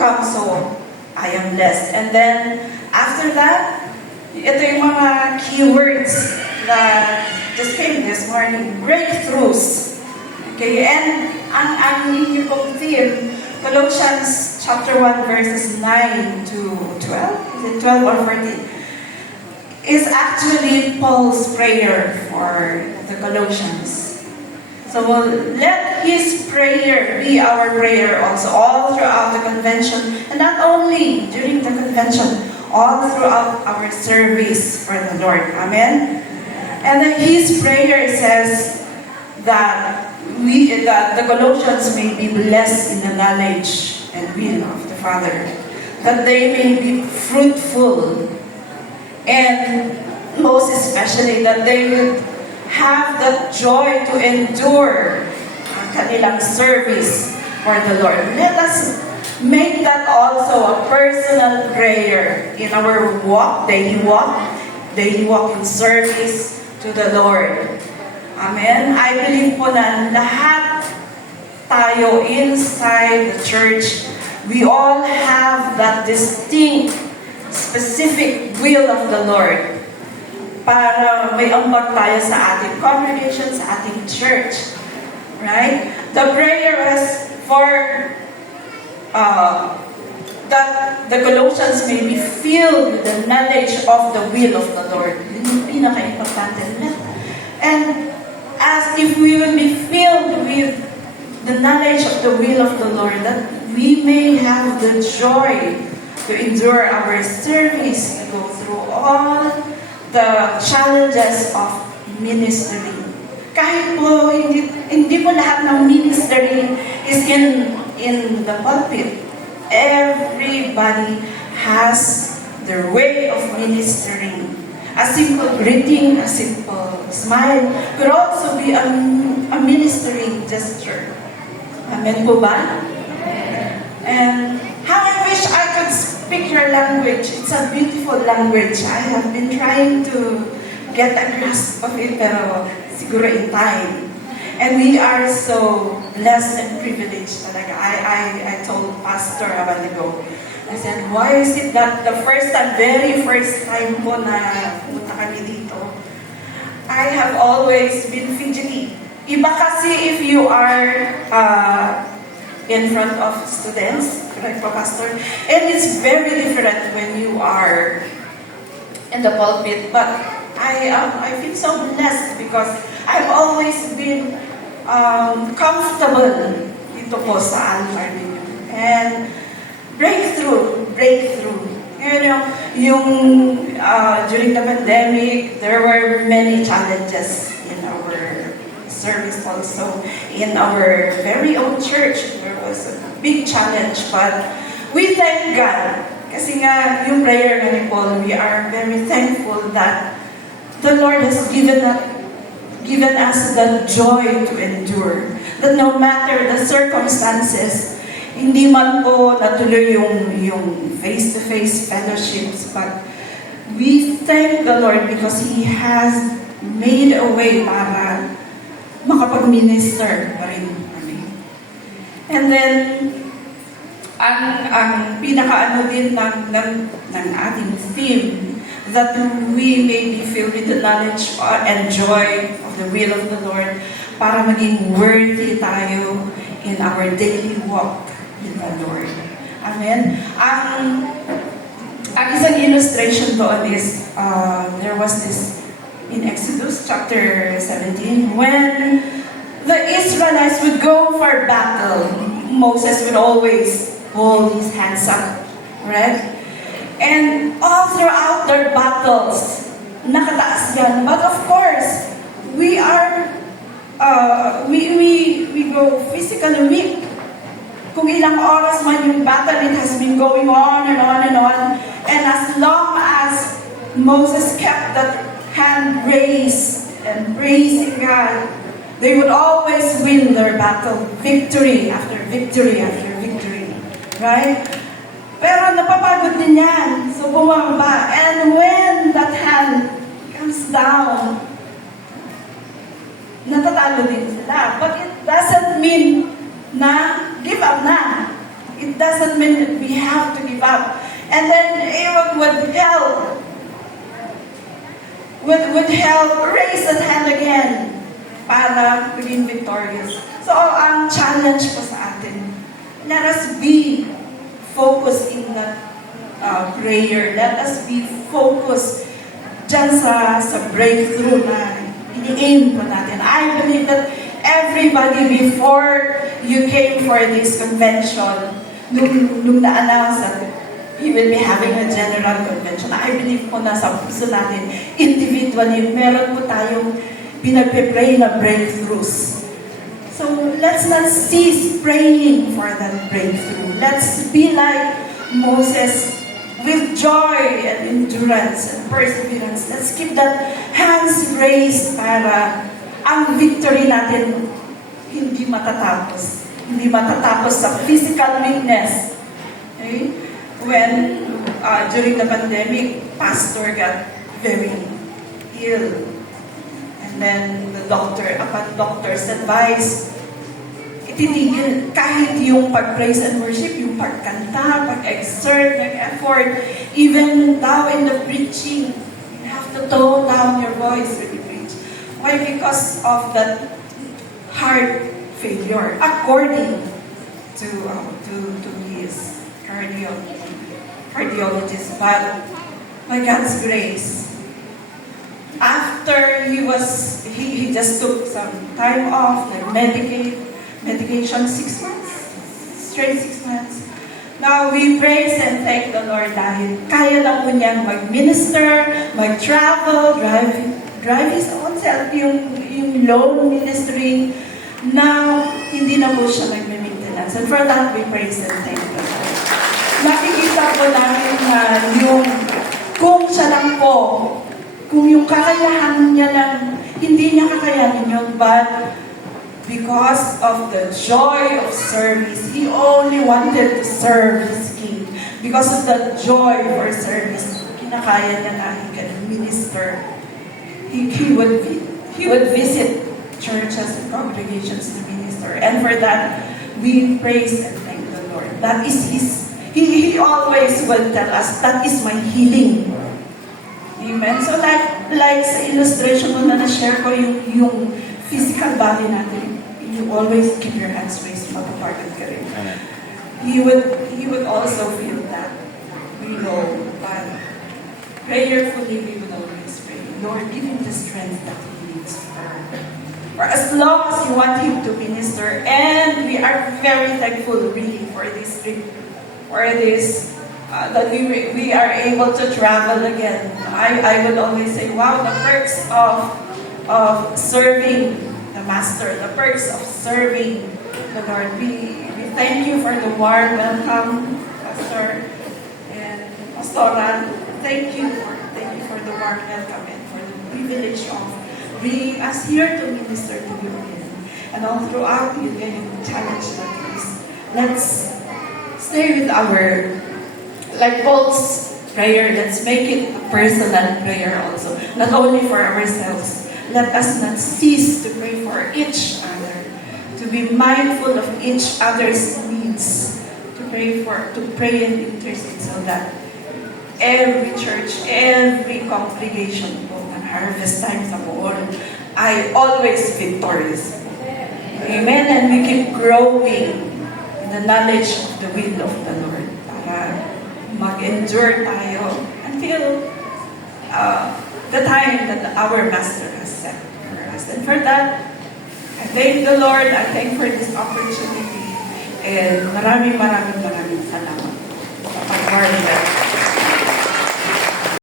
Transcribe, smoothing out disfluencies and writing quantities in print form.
come, so I am blessed. And then, after that, ito yung mga keywords that just came this morning. Breakthroughs. Okay, and ang inyong pong theme, Colossians chapter 1 verses 9 to 12, is it 12 or 14? Is actually Paul's prayer for the Colossians. So let his prayer be our prayer also all throughout the convention, and not only during the convention, all throughout our service for the Lord. Amen? And then his prayer says that the Colossians may be blessed in the knowledge and will of the Father, that they may be fruitful, and most especially that they would have the joy to endure ang kanilang service for the Lord. Let us make that also a personal prayer in our daily walk in service to the Lord. Amen? I believe po na lahat tayo inside the church, we all have that distinct, specific will of the Lord para may ambag tayo sa ating congregation, sa ating church. Right? The prayer is for that the Colossians may be filled with the knowledge of the will of the Lord. Yun yung pinaka-importante. And as if we will be filled with the knowledge of the will of the Lord, that we may have the joy to endure our service, to go through all the challenges of ministry. Kahit po, hindi po lahat ng ministry is in the pulpit. Everybody has their way of ministering. A simple greeting, a simple smile could also be a ministering gesture. Amen po ba? And how I wish I could speak your language. It's a beautiful language. I have been trying to get a grasp of it, pero siguro in time. And we are so blessed and privileged talaga. I told Pastor a while ago, I said, why is it that the very first time po na punta kami dito, I have always been fidgety. Iba kasi if you are in front of students, correct po, Pastor? And it's very different when you are in the pulpit. But I feel so blessed because I've always been comfortable dito po sa Alpha. And breakthrough. During the pandemic, there were many challenges in our service also. In our very own church, there was a big challenge. But we thank God. Kasi nga, yung prayer nga ni Paul, we are very thankful that the Lord has given us the joy to endure. That no matter the circumstances, hindi man po natuloy yung face-to-face fellowships, but we thank the Lord because He has made a way para makapag-minister pa rin kami. And then, ang pinaka-ano din ng ating theme, that we may be filled with the knowledge and joy of the will of the Lord para maging worthy tayo in our daily walk with the Lord. Amen? Ang isang illustration doon is, there was this in Exodus chapter 17, when the Israelites would go for battle, Moses would always hold his hands up, right? And all throughout their battles, nakataas yan. But of course, we go physically weak. Kung ilang oras man yung battle, it has been going on and on and on. And as long as Moses kept that hand raised and praising God, they would always win their battle. Victory after victory after victory. Right? Pero napapagod din yan. So bumaba. And when that hand comes down, natatalo din sila. But it doesn't mean na give up na. It doesn't mean that we have to give up. And then Aaron would help raise that hand again para maging victorious. So, ang challenge po sa atin, let us be focused in that prayer. Let us be focused dyan sa breakthrough na ini-aim po natin. I believe that everybody before you came for this convention, nung na-announce that we will be having a general convention, I believe po na sa puso natin, individually, meron po tayong pinagpe-pray na breakthroughs. So, let's not cease praying for that breakthrough. Let's be like Moses, with joy and endurance and perseverance. Let's keep that hands raised para ang victory natin hindi matatapos. Hindi matatapos sa physical weakness. Okay? When, during the pandemic, pastor got very ill. And then the upon doctor's advice, ititigil kahit yung pag-praise and worship, yung pagkanta, pag-exert, nag-effort, even now in the preaching, you have to tone down your voice when you preach. Why? Because of that heart failure, according to his cardiologist. But by God's grace, after he just took some time off, like medication, 6 months, straight 6 months. Now, we praise and thank the Lord dahil kaya lang po niyang mag-minister, mag-travel, drive his own self, yung loan ministry, na hindi na po siya nag-maintenance. And for that, we praise and thank the Lord. Nakikita po namin na kung siya lang po, kung yung kakayahan niya lang, hindi niya kakayanin yun, but because of the joy of service, he only wanted to serve his King. Because of the joy for service, kinakaya niya na he can minister. He would visit churches and congregations to minister. And for that, we praise and thank the Lord. That is He always will tell us, that is my healing. Amen? So like sa illustration mo na na-share ko yung physical body natin, you always keep your hands raised, mapapagod ka rin. He would also feel that. We know that prayerfully we would always pray, Lord, give him the strength that he needs for as long as you want him to minister. And we are very thankful really for this trip, that we are able to travel again. I would always say, wow, the perks of serving the Master, the perks of serving the Lord. We thank you for the warm welcome, Pastor and Pastoral. Thank you for the warm welcome and for the privilege of bringing us here to minister to you again. And all throughout you again, challenge like this. Let's stay with our, like Paul's prayer, let's make it a personal prayer also. Not only for ourselves. Let us not cease to pray for each other, to be mindful of each other's needs, to pray and intercede so that every church, every congregation po, ang harvest time sa buwan, ay always victorious. Amen? And we keep growing in the knowledge of the will of the Lord para mag-endure tayo until the time that our Master has set for us. And for that, I thank the Lord. I thank for this opportunity. And maraming salamat sa pag-warn.